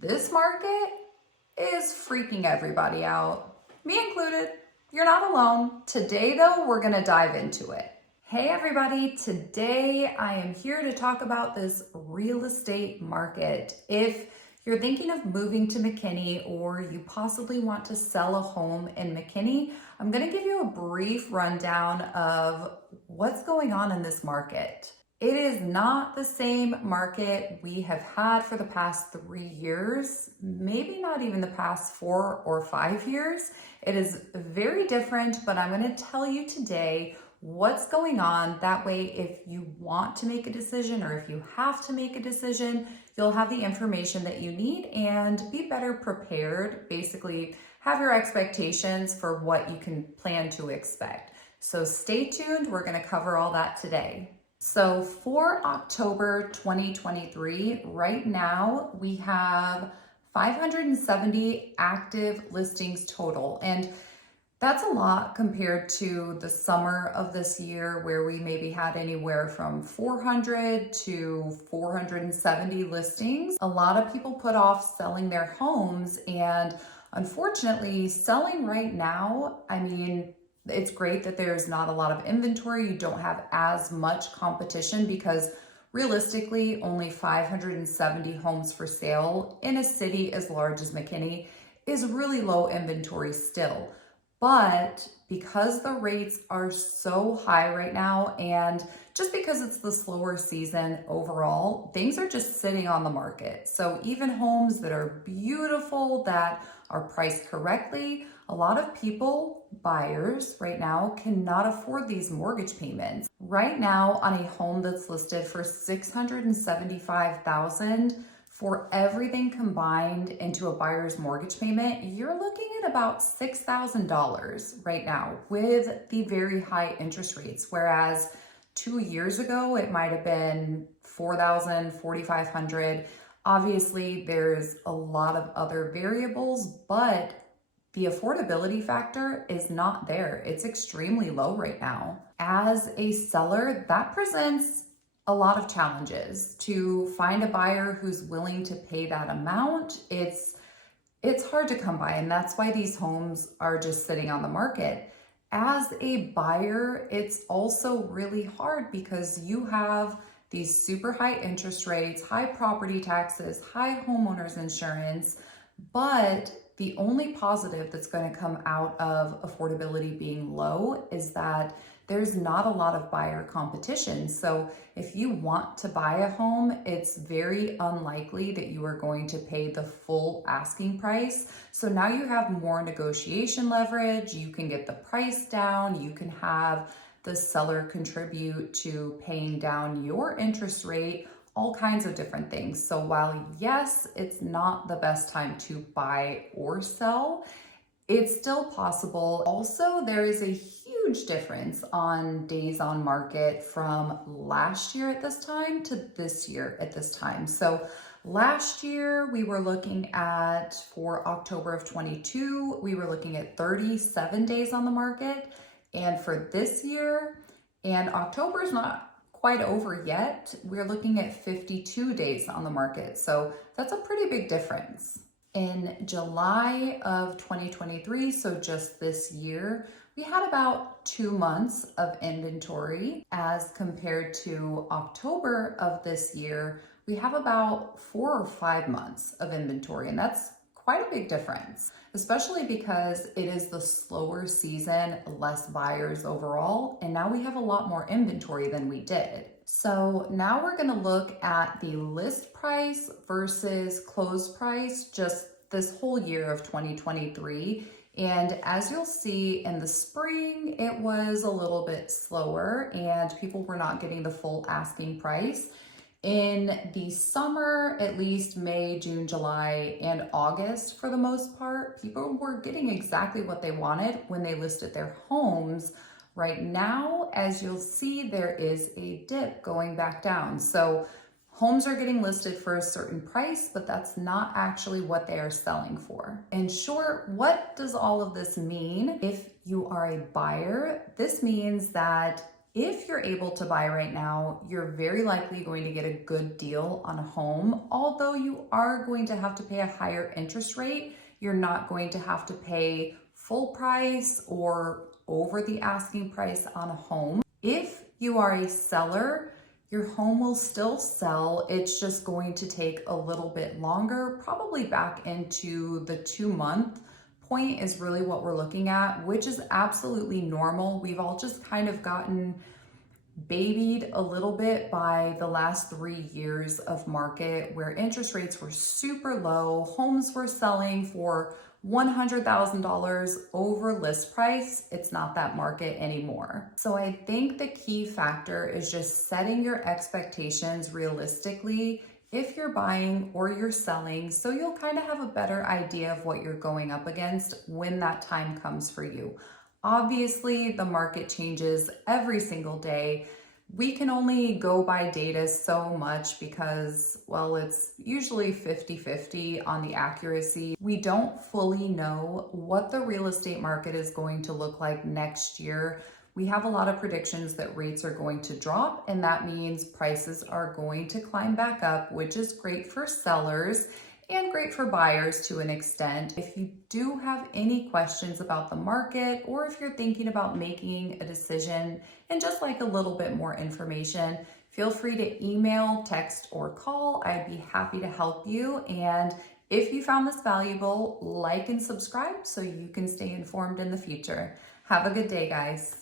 This market is freaking everybody out, me included. You're not alone. Today though, we're gonna dive into it. Hey everybody, today I am here to talk about this real estate market. If you're thinking of moving to McKinney or you possibly want to sell a home in McKinney, I'm gonna give you a brief rundown of what's going on in this market. It is not the same market we have had for the past 3 years, maybe not even the past 4 or 5 years. It is very different, but I'm going to tell you today what's going on. That way, if you want to make a decision or if you have to make a decision, you'll have the information that you need and be better prepared. Basically, have your expectations for what you can plan to expect. So stay tuned. We're going to cover all that today. So for October 2023, right now we have 570 active listings total. And that's a lot compared to the summer of this year where we maybe had anywhere from 400 to 470 listings. A lot of people put off selling their homes, and unfortunately, selling right now, it's great that there's not a lot of inventory. You don't have as much competition because realistically, only 570 homes for sale in a city as large as McKinney is really low inventory still. But because the rates are so high right now, and just because it's the slower season overall, things are just sitting on the market. So even homes that are beautiful, that are priced correctly, a lot of people, buyers right now, cannot afford these mortgage payments. Right now on a home that's listed for $675,000, for everything combined into a buyer's mortgage payment, you're looking at about $6,000 right now with the very high interest rates. Whereas 2 years ago, it might have been $4,000, $4,500. Obviously, there's a lot of other variables, but the affordability factor is not there. It's extremely low right now. As a seller, that presents a lot of challenges. To find a buyer who's willing to pay that amount, it's hard to come by, and that's why these homes are just sitting on the market. As a buyer, it's also really hard because you have these super high interest rates, high property taxes, high homeowners insurance, but the only positive that's going to come out of affordability being low is that there's not a lot of buyer competition. So if you want to buy a home, it's very unlikely that you are going to pay the full asking price. So now you have more negotiation leverage. You can get the price down. You can have the seller contribute to paying down your interest rate, all kinds of different things. So while yes, it's not the best time to buy or sell, it's still possible. Also, there is a huge difference on days on market from last year at this time to this year at this time. So last year we were looking at, for October of 22, we were looking at 37 days on the market. And for this year, and October is not quite over yet, we're looking at 52 days on the market. So that's a pretty big difference. In July of 2023, so just this year, we had about 2 months of inventory as compared to October of this year. We have about 4 or 5 months of inventory, and that's quite a big difference, especially because it is the slower season, less buyers overall, and now we have a lot more inventory than we did. So now we're going to look at the list price versus close price just this whole year of 2023. And as you'll see, in the spring, it was a little bit slower and people were not getting the full asking price. In the summer, at least May, June, July, and August, for the most part, people were getting exactly what they wanted when they listed their homes. Right now, as you'll see, there is a dip going back down. So homes are getting listed for a certain price, but that's not actually what they are selling for. In short, what does all of this mean? If you are a buyer, this means that If you're able to buy right now, you're very likely going to get a good deal on a home. Although you are going to have to pay a higher interest rate, you're not going to have to pay full price or over the asking price on a home. If you are a seller, your home will still sell. It's just going to take a little bit longer, probably back into the 2-month point is really what we're looking at, which is absolutely normal. We've all just kind of gotten babied a little bit by the last 3 years of market where interest rates were super low. Homes were selling for $100,000 over list price. It's not that market anymore. So I think the key factor is just setting your expectations realistically if you're buying or you're selling, so you'll kind of have a better idea of what you're going up against when that time comes for you. Obviously, the market changes every single day. We can only go by data so much because, well, it's usually 50-50 on the accuracy. We don't fully know what the real estate market is going to look like next year. We have a lot of predictions that rates are going to drop, and that means prices are going to climb back up, which is great for sellers and great for buyers to an extent. If you do have any questions about the market, or if you're thinking about making a decision and just like a little bit more information, feel free to email, text, or call. I'd be happy to help you. And if you found this valuable, like and subscribe so you can stay informed in the future. Have a good day, guys.